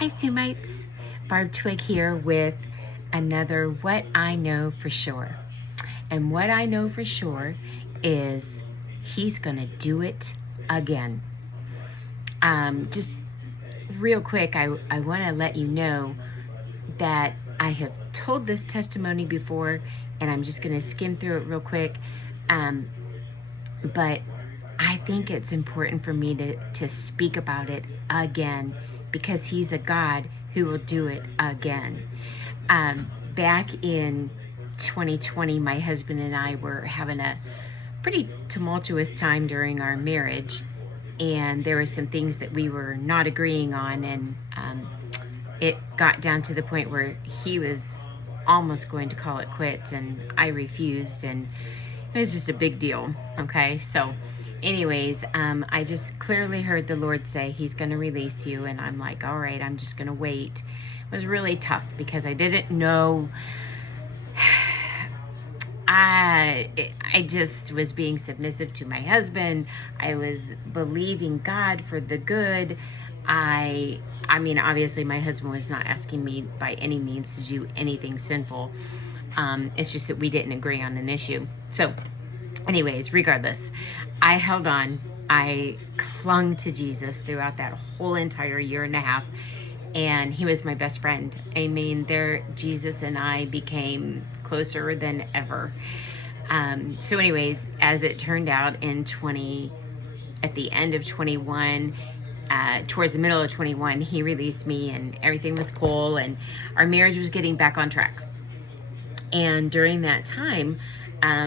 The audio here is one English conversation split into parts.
Hi, Sumites. Barb Twig here with another What I Know for Sure. And what I know for sure is he's going to do it again. Just real quick, I want to let you know that I have told this testimony before, and I'm just going to skim through it real quick. But I think it's important for me to speak about it again because he's a God who will do it again. Back in 2020, my husband and I were having a pretty tumultuous time during our marriage, and there were some things that we were not agreeing on, and it got down to the point where he was almost going to call it quits, and I refused, and it was just a big deal. Okay, so anyways, I just clearly heard the Lord say he's going to release you, and I'm like, all right, I'm just going to wait. It was really tough because I didn't know. I just was being submissive to my husband. I was believing God for the good. I mean, obviously my husband was not asking me by any means to do anything sinful. It's just that we didn't agree on an issue. So anyways, regardless, I held on. I clung to Jesus throughout that whole entire year and a half. And he was my best friend. I mean, Jesus and I became closer than ever. So anyways, as it turned out at the end of 21, towards the middle of 21, he released me and everything was cool and our marriage was getting back on track. And during that time,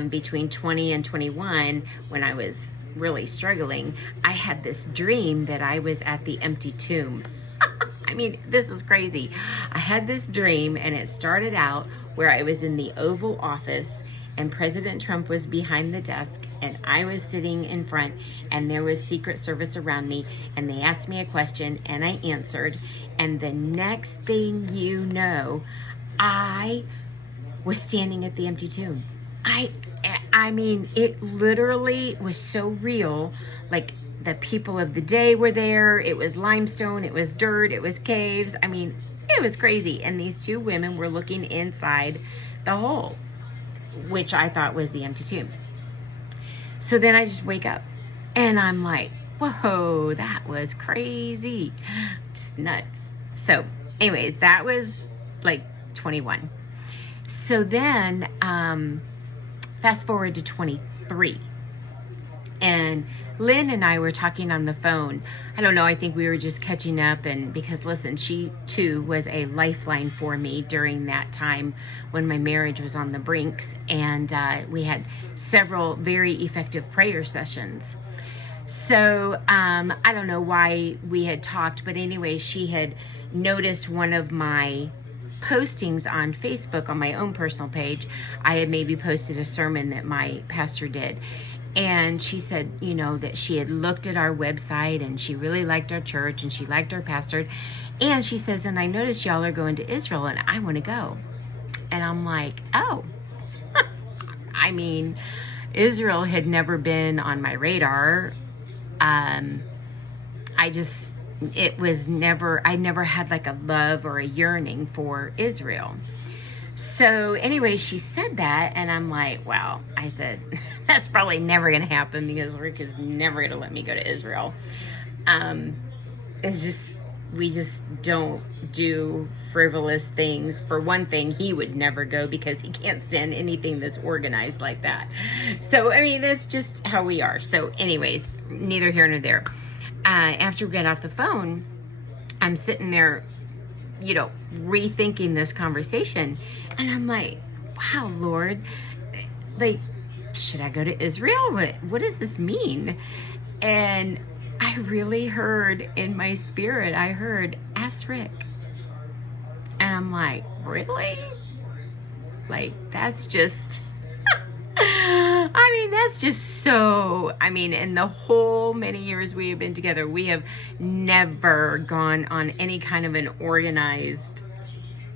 between 20 and 21, when I was really struggling, I had this dream that I was at the empty tomb. I mean, this is crazy. I had this dream and it started out where I was in the Oval Office and President Trump was behind the desk and I was sitting in front and there was Secret Service around me and they asked me a question and I answered. And the next thing you know, I was standing at the empty tomb. I mean, it literally was so real. Like, the people of the day were there. It was limestone, it was dirt, it was caves. I mean, it was crazy. And these two women were looking inside the hole, which I thought was the empty tomb. So then I just wake up and I'm like, whoa, that was crazy. Just nuts. So anyways, that was like 21. So then fast forward to 23. And Lynn and I were talking on the phone. I don't know, I think we were just catching up, and because listen, she too was a lifeline for me during that time when my marriage was on the brinks, and we had several very effective prayer sessions. So I don't know why we had talked, but anyway, she had noticed one of my postings on Facebook on my own personal page. I had maybe posted a sermon that my pastor did. And she said, you know, that she had looked at our website and she really liked our church and she liked our pastor. And she says, and I noticed y'all are going to Israel and I want to go. And I'm like, oh, I mean, Israel had never been on my radar. I never had like a love or a yearning for Israel. So anyway, she said that, and I'm like, well, I said, that's probably never going to happen because Rick is never going to let me go to Israel. We just don't do frivolous things. For one thing, he would never go because he can't stand anything that's organized like that. So, I mean, that's just how we are. So anyways, neither here nor there. After we got off the phone, I'm sitting there, you know, rethinking this conversation. And I'm like, wow, Lord, like, should I go to Israel? What does this mean? And I really heard in my spirit, I heard, ask Rick. And I'm like, really? Like, that's just, that's just so, in the whole many years we have been together, we have never gone on any kind of an organized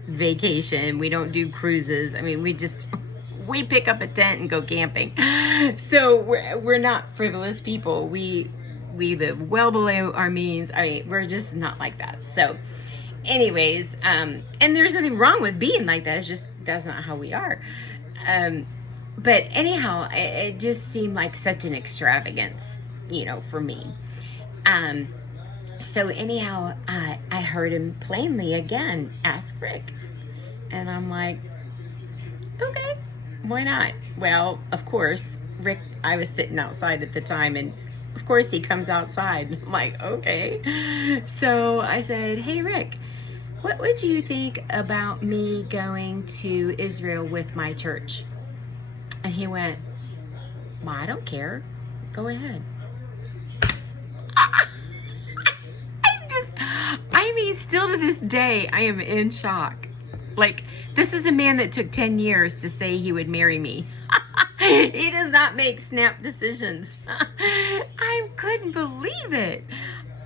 vacation. We don't do cruises. We pick up a tent and go camping. So we're not frivolous people. We live well below our means. We're just not like that. So anyways, and there's nothing wrong with being like that. It's just, that's not how we are. Um, but anyhow, it just seemed like such an extravagance, for me. Um, so anyhow, I heard him plainly again ask Rick. And I'm like, okay, why not? Well, of course, Rick, I was sitting outside at the time, and of course he comes outside. I'm like, okay. So I said, hey, Rick, what would you think about me going to Israel with my church? And he went, well, I don't care. Go ahead. Still to this day, I am in shock. Like, this is a man that took 10 years to say he would marry me. He does not make snap decisions. I couldn't believe it.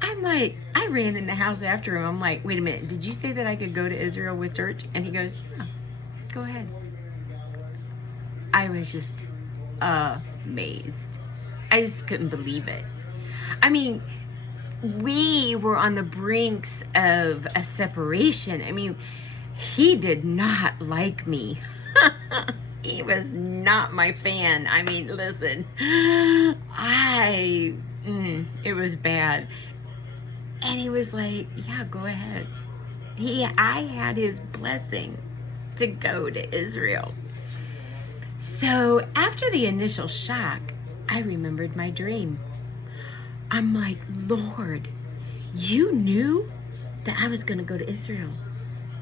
I'm like, I ran in the house after him. I'm like, wait a minute, did you say that I could go to Israel with church? And he goes, yeah, go ahead. I was just amazed. I just couldn't believe it. I mean, we were on the brinks of a separation. I mean, he did not like me. He was not my fan. I mean, listen, it was bad. And he was like, yeah, go ahead. I had his blessing to go to Israel. So after the initial shock, I remembered my dream. I'm like, Lord, you knew that I was going to go to Israel.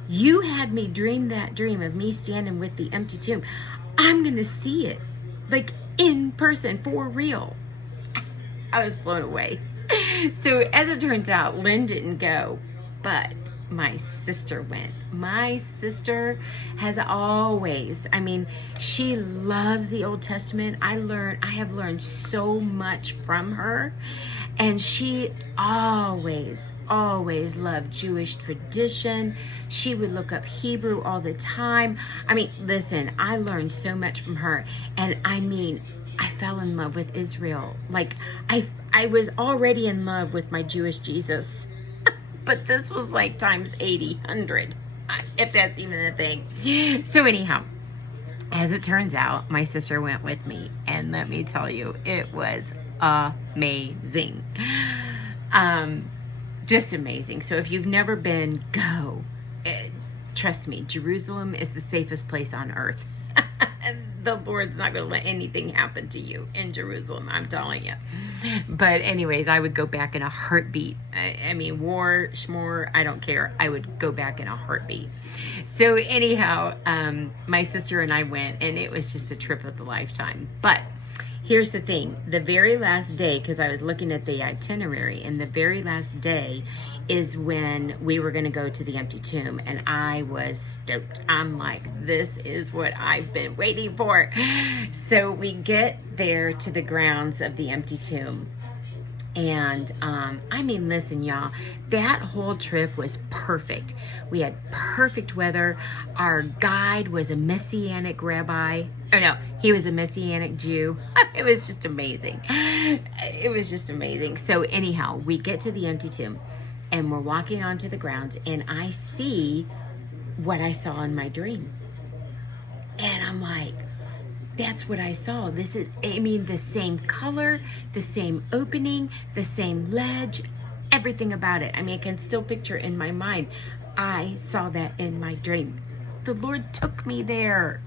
You had me dream that dream of me standing with the empty tomb. I'm going to see it, like in person, for real. I was blown away. So as it turns out, Lynn didn't go, but my sister went. My sister has always, I mean, she loves the Old Testament. I have learned so much from her. And she always loved Jewish tradition. She would look up Hebrew all the time. I mean, listen, I learned so much from her. And I mean, I fell in love with Israel. Like, I was already in love with my Jewish Jesus. But this was like times 80, 100, if that's even a thing. So anyhow, as it turns out, my sister went with me. And let me tell you, it was amazing. Just amazing. So if you've never been, go. Trust me, Jerusalem is the safest place on earth. The Lord's not going to let anything happen to you in Jerusalem, I'm telling you. But anyways, I would go back in a heartbeat. I mean, war, schmore, I don't care. I would go back in a heartbeat. So anyhow, my sister and I went, and it was just a trip of a lifetime. But here's the thing. The very last day, because I was looking at the itinerary, and the very last day is when we were going to go to the empty tomb, and I was stoked. I'm like, this is what I've been waiting for. So we get there to the grounds of the empty tomb, and I mean, listen, y'all, that whole trip was perfect. We had perfect weather. Our guide was a Messianic rabbi. Oh no, he was a Messianic Jew. It was just amazing. It was just amazing. So anyhow, we get to the empty tomb, and we're walking onto the grounds, and I see what I saw in my dream. And I'm like, that's what I saw. This is, I mean, the same color, the same opening, the same ledge, everything about it. I mean, I can still picture in my mind. I saw that in my dream. The Lord took me there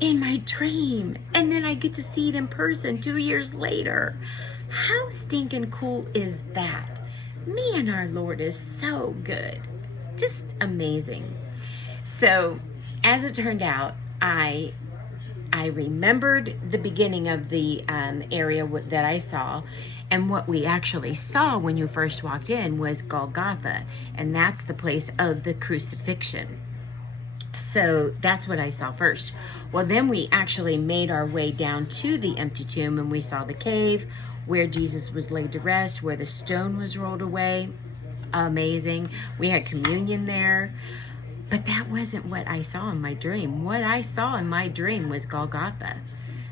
in my dream. And then I get to see it in person 2 years later. How stinking cool is that? Me and our Lord is so good. Just amazing. So as it turned out, I remembered the beginning of the area that I saw, and what we actually saw when you first walked in was Golgotha, and that's the place of the crucifixion. So that's what I saw first. Well, then we actually made our way down to the empty tomb, and we saw the cave where Jesus was laid to rest, where the stone was rolled away. Amazing. We had communion there. But that wasn't what I saw in my dream. What I saw in my dream was Golgotha.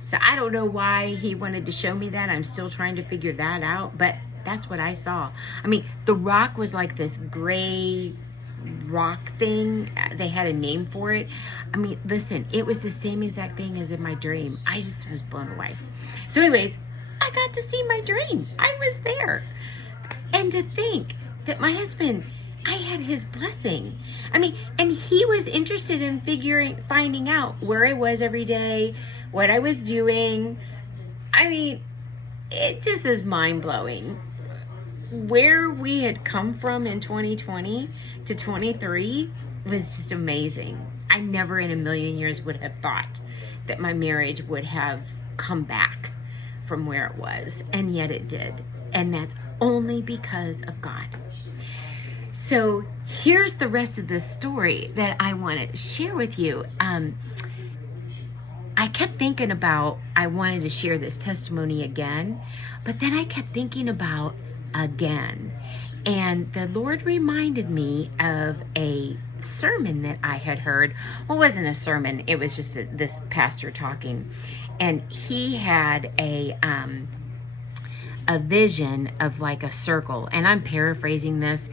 So I don't know why he wanted to show me that. I'm still trying to figure that out, but that's what I saw. I mean, the rock was like this gray rock thing. They had a name for it. I mean, listen, it was the same exact thing as in my dream. I just was blown away. So anyways, I got to see my dream. I was there. And to think that my husband, I had his blessing. I mean, and he was interested in finding out where I was every day, what I was doing. I mean, it just is mind-blowing. Where we had come from in 2020 to 23 was just amazing. I never in a million years would have thought that my marriage would have come back from where it was, and yet it did. And that's only because of God. So here's the rest of the story that I want to share with you. I kept thinking about, I wanted to share this testimony again, but then I kept thinking about again. And the Lord reminded me of a sermon that I had heard. Well, it wasn't a sermon. It was just this pastor talking. And he had a vision of like a circle. And I'm paraphrasing this.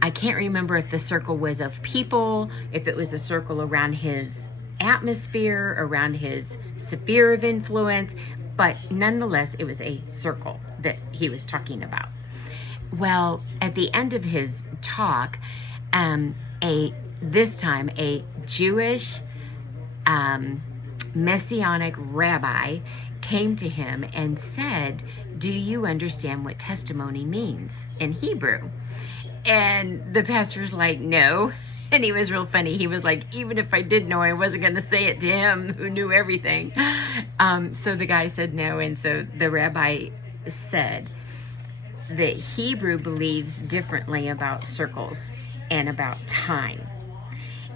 I can't remember if the circle was of people, if it was a circle around his atmosphere, around his sphere of influence, but nonetheless, it was a circle that he was talking about. Well, at the end of his talk, this time a Jewish messianic rabbi came to him and said, "Do you understand what testimony means in Hebrew?" And the pastor's like, "No." And he was real funny. He was like, even if I did know, I wasn't going to say it to him who knew everything. So the guy said no. And so the rabbi said that Hebrew believes differently about circles and about time.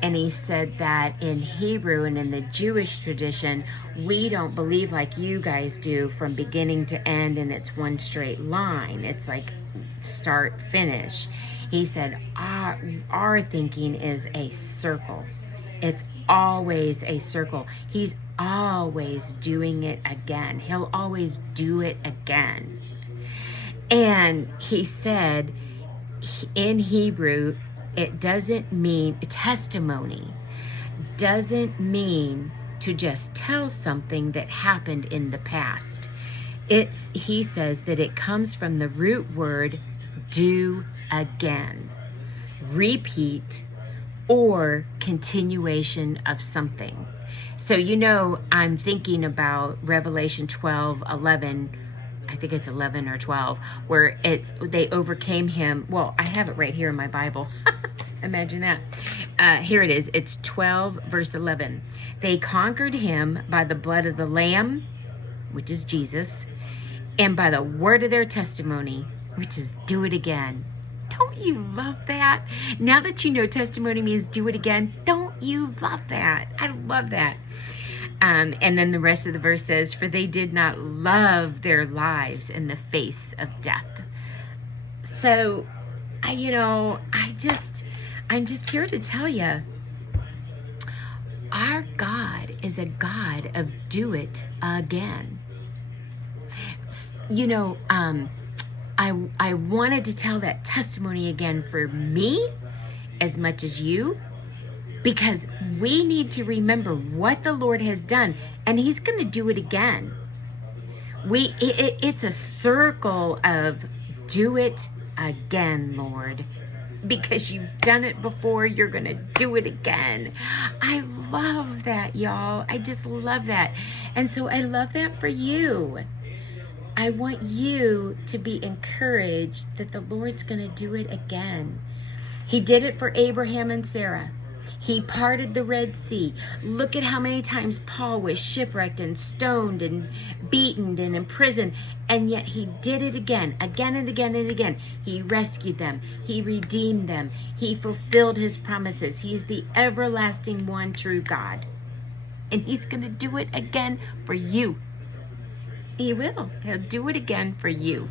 And he said that in Hebrew and in the Jewish tradition, we don't believe like you guys do from beginning to end and it's one straight line. It's like start, finish. He said, our thinking is a circle. It's always a circle. He's always doing it again. He'll always do it again. And he said, in Hebrew, it doesn't mean, testimony doesn't mean to just tell something that happened in the past. He says that it comes from the root word do again, repeat, or continuation of something. So, I'm thinking about Revelation 12:11. I think it's 11 or 12, where they overcame him. Well, I have it right here in my Bible. Imagine that. Here it is. It's 12 verse 11. They conquered him by the blood of the Lamb, which is Jesus, and by the word of their testimony, which is do it again. Don't you love that? Now that you know testimony means do it again, don't you love that? I love that. And then the rest of the verse says, for they did not love their lives in the face of death. So, I'm just here to tell you, our God is a God of do it again. I wanted to tell that testimony again for me as much as you, because we need to remember what the Lord has done, and he's going to do it again. It's a circle of do it again, Lord, because you've done it before, you're going to do it again. I love that, y'all. I just love that. And so I love that for you. I want you to be encouraged that the Lord's going to do it again. He did it for Abraham and Sarah. He parted the Red Sea. Look at how many times Paul was shipwrecked and stoned and beaten and imprisoned, and yet he did it again and again and again. He rescued them. He redeemed them. He fulfilled his promises. He's the everlasting one true God. And he's going to do it again for you. He will. He'll do it again for you.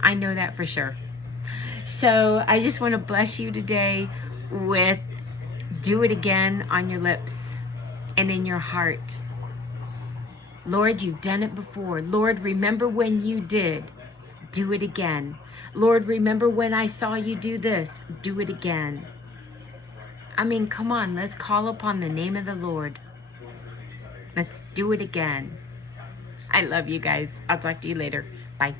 I know that for sure. So I just want to bless you today with do it again on your lips and in your heart. Lord, you've done it before. Lord, remember when you did. Do it again. Lord, remember when I saw you do this. Do it again. I mean, come on, let's call upon the name of the Lord. Let's do it again. I love you guys. I'll talk to you later. Bye.